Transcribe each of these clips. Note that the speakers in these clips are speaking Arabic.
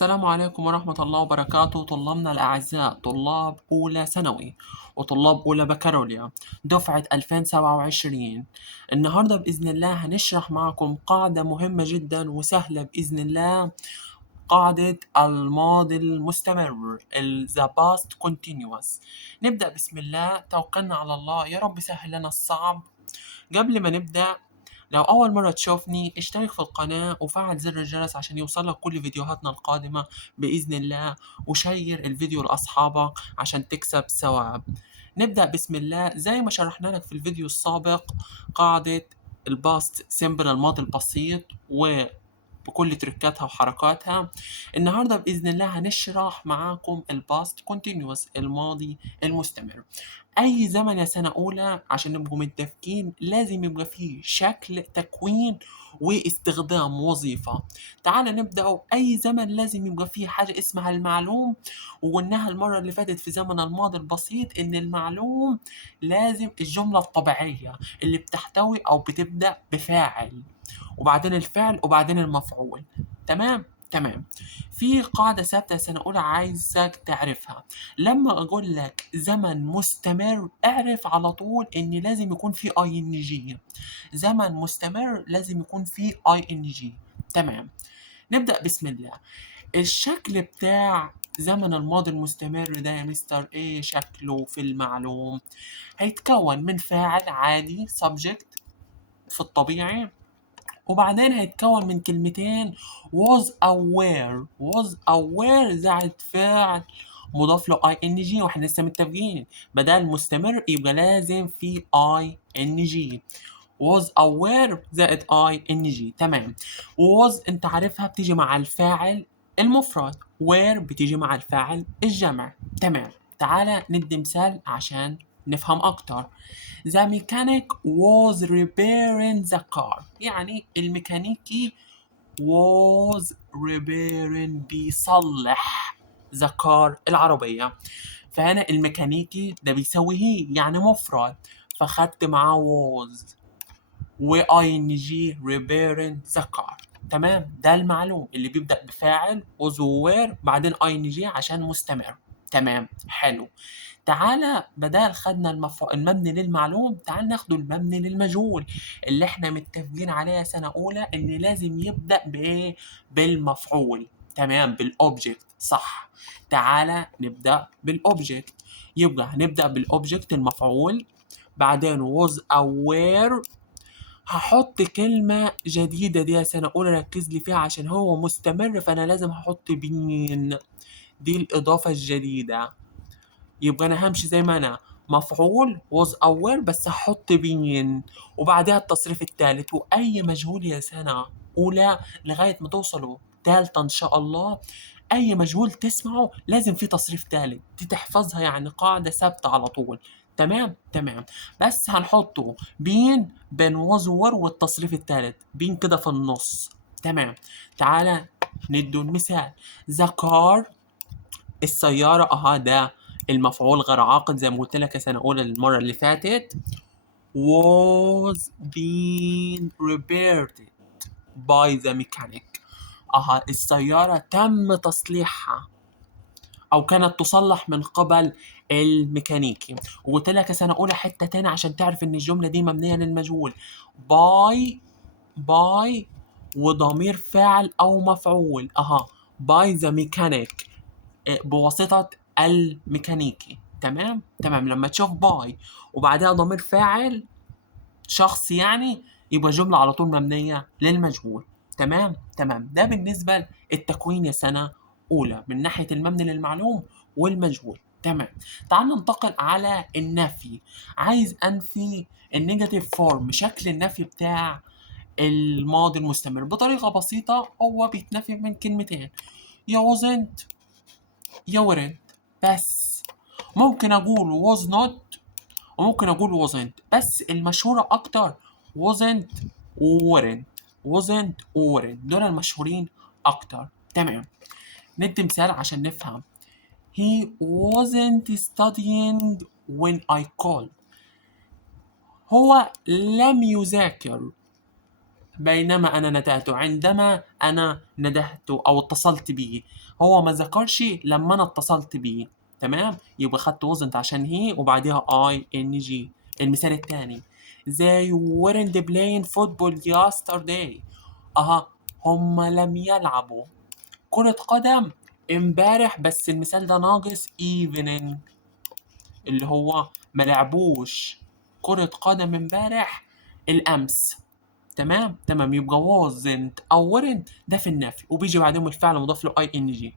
السلام عليكم ورحمة الله وبركاته طلابنا الأعزاء طلاب أولى ثانوي وطلاب أولى بكالوريا دفعة 2027. النهاردة بإذن الله هنشرح معكم قاعدة مهمة جدا وسهلة بإذن الله، قاعدة الماضي المستمر The past continuous. نبدأ بسم الله، توكلنا على الله، يا رب سهل لنا الصعب. قبل ما نبدأ، لو أول مرة تشوفني اشترك في القناة وفعل زر الجرس عشان يوصلك كل فيديوهاتنا القادمة بإذن الله، وشير الفيديو لأصحابك عشان تكسب ثواب. نبدأ بسم الله زي ما شرحنا لك في الفيديو السابق، قاعدة الباست سيمبل الماضي البسيط بكل تركاتها وحركاتها. النهاردة بإذن الله هنشرح معاكم الباست كونتينيوس الماضي المستمر. أي زمن يا سنة أولى عشان نبقوا متفقين لازم يبقى فيه شكل تكوين واستخدام وظيفة. تعال نبدأ. أي زمن لازم يبقى فيه حاجة اسمها المعلوم، وقلناها المرة اللي فاتت في زمن الماضي البسيط إن المعلوم لازم الجملة الطبيعية اللي بتحتوي أو بتبدأ بفاعل وبعدين الفعل وبعدين المفعول. تمام تمام. في قاعدة ثابتة سنة أولى عايزك تعرفها. لما أقول لك زمن مستمر اعرف على طول إن لازم يكون في اي ان جي. زمن مستمر لازم يكون في اي ان جي. تمام. نبدأ بسم الله. الشكل بتاع زمن الماضي المستمر ده يا مستر ايه شكله في المعلوم؟ هيتكون من فاعل عادي subject في الطبيعي، وبعدين هيتكون من كلمتين was aware زائد فعل مضاف له اي ان جي، واحنا لسه متفقين بدل مستمر يبقى لازم في اي ان جي. was aware زائد اي ان جي. تمام. was انت عارفها بتيجي مع الفاعل المفرد، where بتيجي مع الفاعل الجمع. تمام. تعالى ندي مثال عشان نفهم اكتر. The mechanic was repairing the car، يعني الميكانيكي was repairing بيصلح the car العربية. فهنا الميكانيكي ده بيساوي هي يعني مفرد، فخدت معاه was و ing repairing the car. تمام. ده المعلوم اللي بيبدأ بفاعل was و were بعدين ing عشان مستمر. تمام حلو. تعالى بدل خدنا المبني للمعلوم، تعال ناخده المبني للمجهول اللي احنا متفقين عليه سنة أولى إن لازم يبدأ بإيه؟ بالمفعول. تمام، بالأوبجكت صح. تعالى نبدأ بالأوبجكت. يبقى هنبدأ بالأوبجكت المفعول، بعدين was aware. هحط كلمة جديدة دي يا سنة أولى ركز لي فيها عشان هو مستمر، فأنا لازم هحط بين، دي الإضافة الجديدة. يبقى انا همشي زي ما انا، مفعول was aware بس هحط بين وبعدها التصريف الثالث. واي مجهول يا سنه اولى لغايه ما توصلوا ثالثه ان شاء الله، اي مجهول تسمعه لازم في تصريف ثالث، دي تحفظها يعني قاعده ثابته على طول. تمام تمام. بس هنحطه بين was were والتصريف الثالث بين كده في النص. تمام. تعالى ندوا المثال. the car السيارة ده المفعول غير عاقل زي ما قلت لك يا سنة أولى المرة اللي فاتت، was being repaired by the mechanic. السيارة تم تصليحها أو كانت تصلح من قبل الميكانيكي. وقلت لك يا سنة أولى حتة تاني عشان تعرف إن الجملة دي مبنية للمجهول، by وضمير فاعل أو مفعول by the mechanic بواسطة الميكانيكي. تمام تمام. لما تشوف باي وبعدها ضمير فاعل شخص يعني يبقى جملة على طول مبنية للمجهول. تمام تمام. ده بالنسبة للتكوين يا سنة أولى من ناحية المبني للمعلوم والمجهول. تمام. تعال ننتقل على النفي. عايز أنفي النيجاتيف فورم، شكل النفي بتاع الماضي المستمر بطريقة بسيطة. هو بيتنفي من كلمتين، يا wasn't يا weren't بس. ممكن اقول was not وممكن اقول wasn't، بس المشهورة اكتر wasn't و weren't. wasn't و weren't دول المشهورين اكتر. تمام. ندي مثال عشان نفهم. he wasn't studying when I called. هو لم يذاكر بينما أنا ندهته، عندما أنا ندهته أو اتصلت بيه. هو ما ذكرش لما أنا اتصلت بيه. تمام، يبقى خدت wasn't عشان هي وبعديها ing. المثال التاني they weren't playing football yesterday. هما لم يلعبوا كرة قدم امبارح، بس المثال ده ناقص evening، اللي هو ما لعبوش كرة قدم امبارح الأمس. تمام تمام، يبقى wasn't أو weren't ده في النفي، وبيجي بعدهم الفعل مضاف له ing.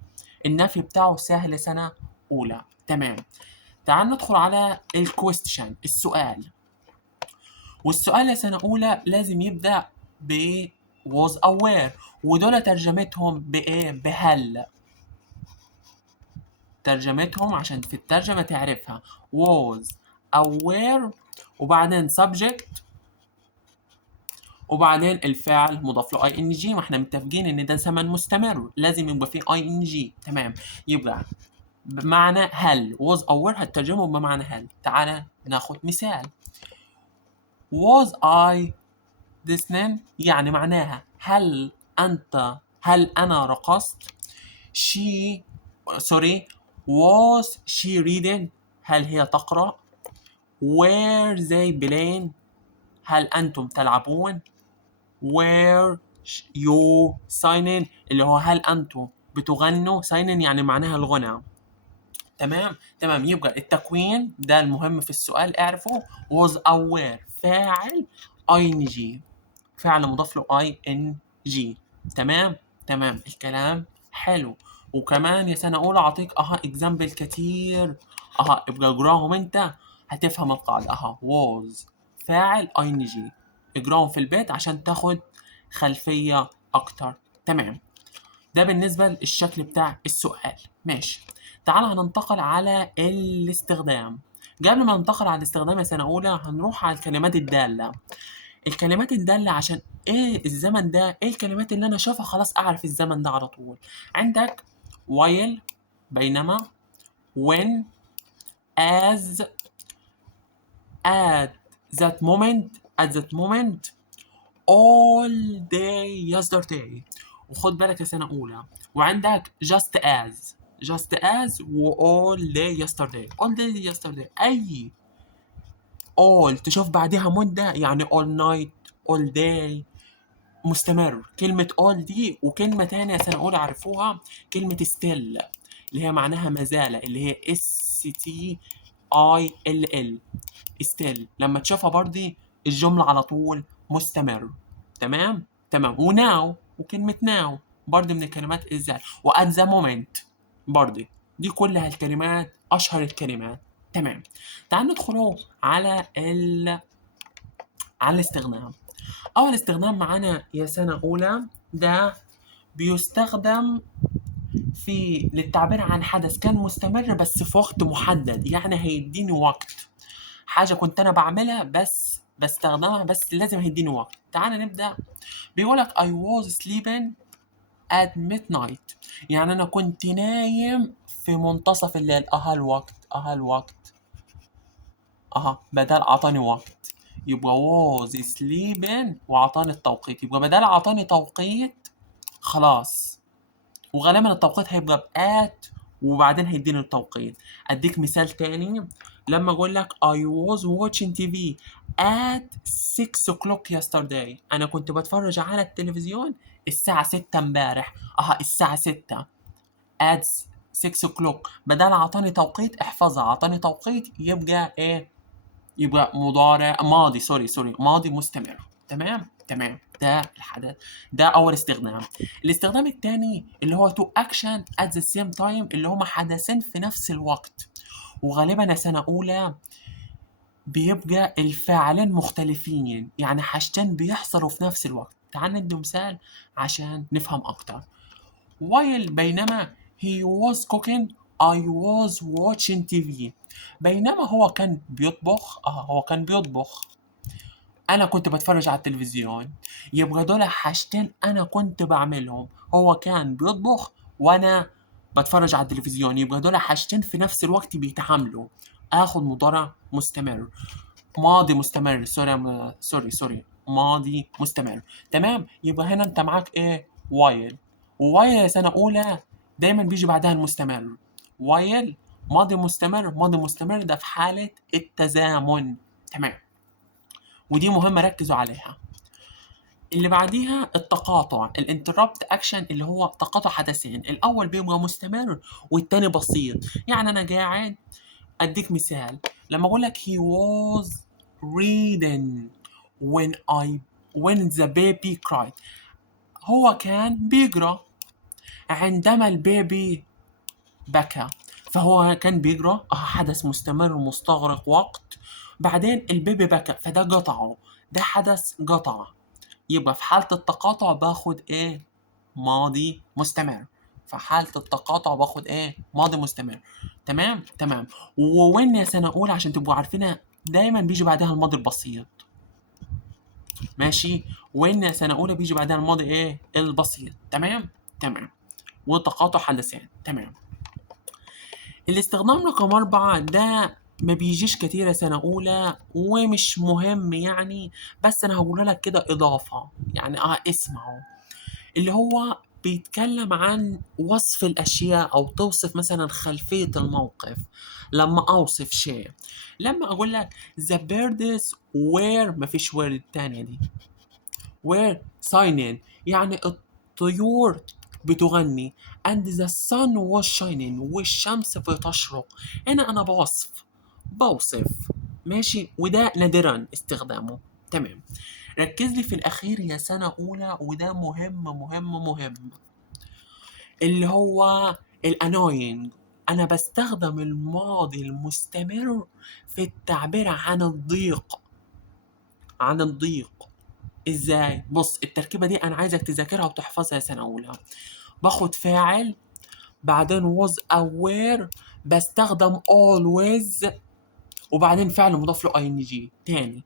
النفي بتاعه سهل سنة أولى. تمام، تعال ندخل على الكويستشن، السؤال. والسؤال لسنة أولى لازم يبدأ ب was aware، ودول ترجمتهم بإيه؟ بهل. ترجمتهم عشان في الترجمة تعرفها was aware، وبعدين subject، وبعدين الفعل مضاف له ing. ما احنا متفقين ان ده زمن مستمر لازم يبقى فيه ing. تمام، يبقى بمعنى هل was aware هترجمه بمعنى هل. تعالى ناخد مثال. was I listening يعني معناها هل أنا رقصت. she was she reading هل هي تقرأ. were they playing هل أنتم تلعبون. were you singing اللي هو هل أنتم بتغنوا. singing يعني معناها الغنى. تمام تمام، يبقى التكوين ده المهم في السؤال اعرفه. was aware فاعل ing، فعل مضاف له ing. تمام تمام، الكلام حلو. وكمان يا سنة أولى أعطيك إكزامبل كتير. ابقى اقراهم أنت هتفهم القاعدة. was فاعل ing، اقراهم في البيت عشان تاخد خلفية أكتر. تمام، ده بالنسبة للشكل بتاع السؤال. ماشي، تعال هننتقل على الاستخدام. قبل ما ننتقل على الاستخدام يا سنة أولى هنروح على الكلمات الدالة. الكلمات الدالة عشان ايه الزمن ده، ايه الكلمات اللي انا اشوفها خلاص اعرف الزمن ده على طول. عندك while بينما، when، as، at that moment all day yesterday. وخد بالك يا سنة أولى، وعندك just as و all day yesterday. أي all تشوف بعدها مدة يعني all night all day مستمر. كلمة all دي وكلمة تانية سنة أولى عرفوها، كلمة still اللي هي معناها مازال، اللي هي still. still لما تشوفها برضي الجملة على طول مستمر. تمام تمام، وناو وكلمة ناو برضه من الكلمات الزال، وات ذا مومنت برضه. دي كلها الكلمات أشهر الكلمات. تمام، تعال ندخلوا على الاستخدام. أول استخدام معانا يا سنة أولى ده بيستخدم للتعبير عن حدث كان مستمر بس في وقت محدد، يعني هيديني وقت. حاجة كنت أنا بعملها بس بستخدمها بس لازم هيديني وقت. تعال نبدأ. بيقولك I was sleeping at midnight يعني أنا كنت نايم في منتصف الليل. الوقت بدل عطاني وقت يبقى was sleeping وعطاني التوقيت، يبقى بدل عطاني توقيت خلاص، وغالبا التوقيت هيبقى بآت وبعدين هيديني التوقيت. اديك مثال تاني، لما اقول لك I was watching TV at 6 o'clock yesterday انا كنت بتفرج على التلفزيون الساعة 6 امبارح. الساعة 6 at 6 o'clock بدل عطاني توقيت احفظها، عطاني توقيت يبقى ايه؟ يبقى مضارع ماضي ماضي مستمر. تمام تمام، ده الحدث ده اول استخدام. الاستخدام الثاني اللي هو to action at the same time اللي هما حدثين في نفس الوقت، وغالبا يا سنة اولى بيبقى الفاعلين مختلفين، يعني حاجتين بيحصلوا في نفس الوقت. تعال ندي مثال عشان نفهم اكتر. while بينما he was cooking I was watching TV. بينما هو كان بيطبخ انا كنت بتفرج على التلفزيون. يبقى دول حاجتين انا كنت بعملهم، هو كان بيطبخ وانا بتفرج على التلفزيون، يبقى دول حاجتين في نفس الوقت بيتعاملوا. اخد مضارع مستمر، ماضي مستمر، سوري ماضي مستمر. تمام، يبقى هنا انت معاك ايه؟ وايل. ووايل سنة أولى دايما بيجي بعدها المستمر. وايل ماضي مستمر، ماضي مستمر ده في حالة التزامن. تمام، ودي مهمة ركزوا عليها. اللي بعديها التقاطع، الانتربت اكشن، اللي هو تقاطع حدثين، الاول بيبقى مستمر والتاني بسيط. يعني انا قاعد اديك مثال، لما اقول لك he was reading when the baby cried، هو كان بيقرا عندما البيبي بكى. فهو كان بيقرا حدث مستمر مستغرق وقت، بعدين البيبي بكى فده قطعه، ده حدث قطع. يبقى في حالة التقاطع باخد ايه؟ ماضي مستمر. في حالة التقاطع باخد ايه؟ ماضي مستمر. تمام تمام. ووين يا سنة أولى عشان تبقوا عارفينها دايما بيجي بعدها الماضي البسيط. ماشي، وين يا سنة أولى بيجي بعدها الماضي ايه؟ البسيط. تمام تمام. وتقاطع حدثين. تمام. الاستخدام رقم 4 ده ما بيجيش كتير يا سنة أولى ومش مهم يعني، بس أنا هقول لك كده إضافة يعني اسمعوا. اللي هو بيتكلم عن وصف الأشياء أو توصف مثلا خلفية الموقف. لما أوصف شيء، لما أقول لك the birds were، مفيش were التانية دي، were signing يعني الطيور بتغني، and the sun was shining والشمس بتشرق. هنا أنا بوصف. ماشي، وده نادرا استخدامه. تمام. ركز لي في الأخير يا سنة أولى وده مهم مهم مهم، اللي هو الانوينج. أنا بستخدم الماضي المستمر في التعبير عن الضيق. عن الضيق ازاي؟ بص التركيبة دي أنا عايزك تذاكرها وتحفظها يا سنة أولى. باخد فاعل، بعدين was aware، بستخدم always، وبعدين فعل مضاف له ing. تاني،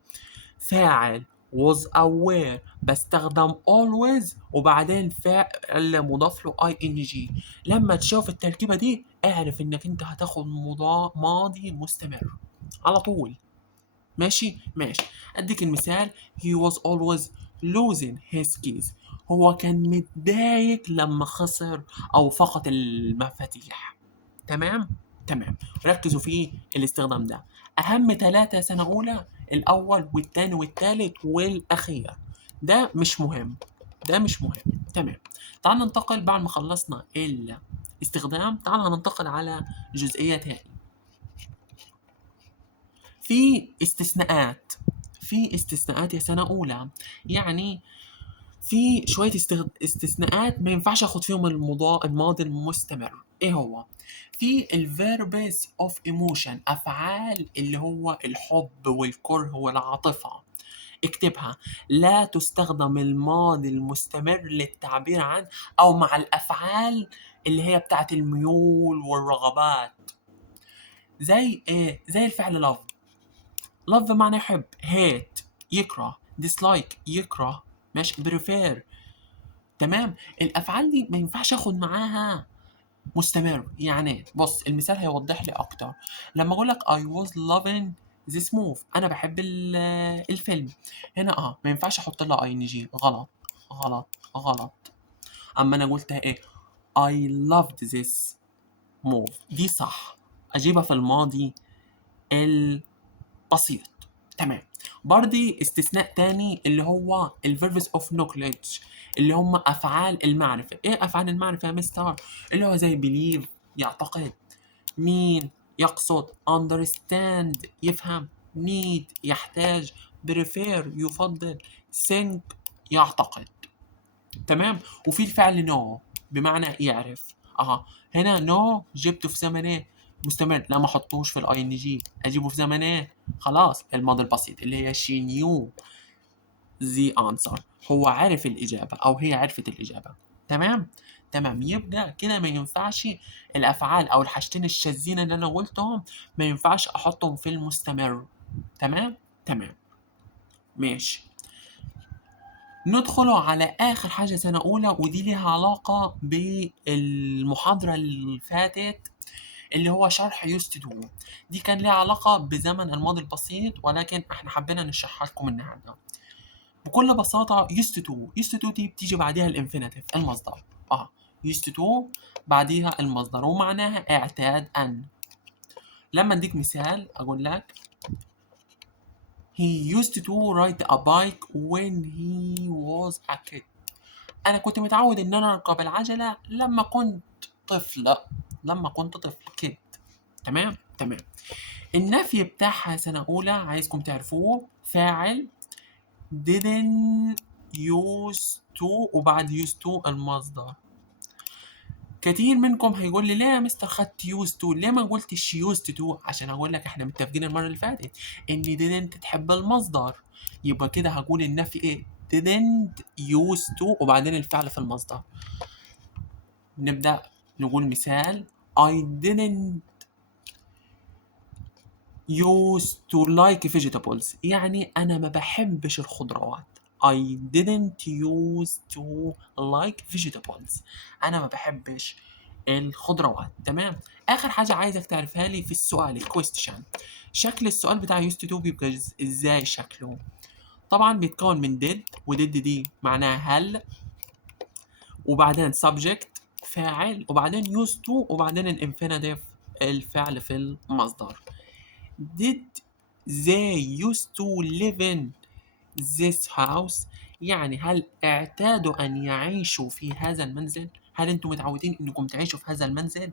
فاعل was aware بستخدم always، وبعدين فعل مضاف له ing. لما تشوف التركيبة دي اعرف انك انت هتاخد ماضي مستمر على طول. ماشي ماشي. اديك المثال، he was always losing his keys، هو كان متضايق لما خسر او فقد المفاتيح. تمام تمام. ركزوا في الاستخدام ده. اهم 3 سنة اولى، الاول والتاني والتالت والاخير، ده مش مهم. ده مش مهم. تمام. تعال ننتقل بعد ما خلصنا الاستخدام، تعال هننتقل على جزئية تاني. في استثناءات. في استثناءات يا سنة أولى، يعني في شوية استثناءات ما ينفعش اخد فيهم الماضي المستمر. ايه هو؟ في الفيربس اوف ايموشن، افعال اللي هو الحب والكره والعاطفة. اكتبها، لا تستخدم الماضي المستمر للتعبير عن او مع الافعال اللي هي بتاعت الميول والرغبات. زي ايه؟ زي الفعل love. love معنى يحب، hate يكره، dislike يكره، ماشي، prefer. تمام. الافعال دي ما ينفعش اخد معاها مستمر. يعني بص المثال هيوضح لي اكتر. لما اقول لك I was loving this move، انا بحب الفيلم. هنا ما ينفعش احط لها ing. غلط غلط غلط. اما انا قلتها ايه؟ I loved this move، دي صح، اجيبها في الماضي البسيط. تمام. برضي استثناء تاني اللي هو الفيربس اوف نوكليدج، اللي هم افعال المعرفه. ايه افعال المعرفه يا مستر؟ اللي هو زي believe يعتقد، mean يقصد، understand يفهم، need يحتاج، prefer يفضل، think يعتقد. تمام. وفي الفعل know بمعنى يعرف. هنا know جبته في زمن ايه؟ مستمر، لا ما احطوش في الاي ان جي، اجيبه في زمن ايه؟ خلاص الماضي البسيط اللي هي she knew the answer، هو عرف الاجابه او هي عرفت الاجابه. تمام تمام. يبقى كده ما ينفعش الافعال او الحاجتين الشاذين اللي انا قلتهم ما ينفعش احطهم في المستمر. تمام تمام ماشي. ندخل على آخر حاجة سنة أولى ودي ليها علاقة بالمحاضرة اللي فاتت، اللي هو شرح used to. دي كان ليها علاقة بزمن الماضي البسيط ولكن احنا حبينا نشرحها لكم النهاردة. بكل بساطة used to دي بتيجي بعديها الانفينيتيف المصدر. used to بعديها المصدر ومعناها اعتاد أن. لما اديك مثال اقول لك he used to ride a bike when he was a kid. انا كنت متعود ان انا اركب العجلة لما كنت طفل. كده. تمام. النفي بتاعها سنة أولى عايزكم تعرفوه، فاعل didn't used to وبعد used to المصدر. كتير منكم هيقول لي ليه يا مستر خدت used to، ليه ما قلتش used to؟ عشان اقول لك احنا متفقين المره اللي فاتت ان didn't تحب المصدر، يبقى كده هقول النفي ايه؟ didn't used to وبعدين الفعل في المصدر. نبدا نقول مثال I didn't used to like vegetables، يعني انا ما بحبش الخضروات. I didn't used to like vegetables، انا ما بحبش الخضروات. تمام. اخر حاجه عايزك تعرفها لي في السؤال الكويستشن، شكل السؤال بتاع used to بيبقى ازاي شكله؟ طبعا بيتكون من did، و did دي معناها هل، وبعدين subject فاعل، وبعدين used to، وبعدين الانفينيتيف الفعل في المصدر. did they used to live in this house، يعني هل اعتادوا أن يعيشوا في هذا المنزل؟ هل أنتم متعودين أنكم تعيشوا في هذا المنزل؟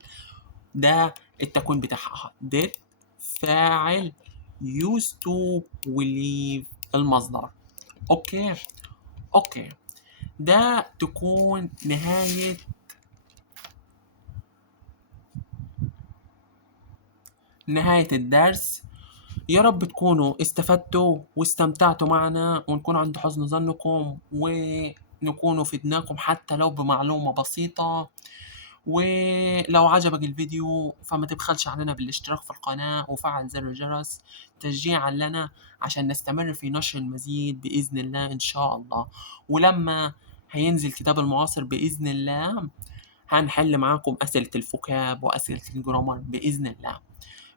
ده التكوين بتاعها did فاعل used to live المصدر. أوكي ده تكون نهاية الدرس. يا رب تكونوا استفدتوا واستمتعتوا معنا، ونكون عند حسن ظنكم، ونكونوا فدناكم حتى لو بمعلومة بسيطة. ولو عجبك الفيديو فما تبخلش علينا بالاشتراك في القناة وفعل زر الجرس تشجيعا لنا عشان نستمر في نشر المزيد بإذن الله إن شاء الله. ولما هينزل كتاب المعاصر بإذن الله هنحل معاكم أسئلة الفكاب وأسئلة الجرامر بإذن الله.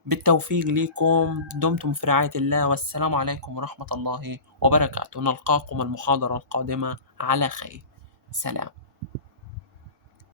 بالتوفيق لكم، دمتم في رعاية الله، والسلام عليكم ورحمة الله وبركاته. نلقاكم المحاضرة القادمة على خير. سلام.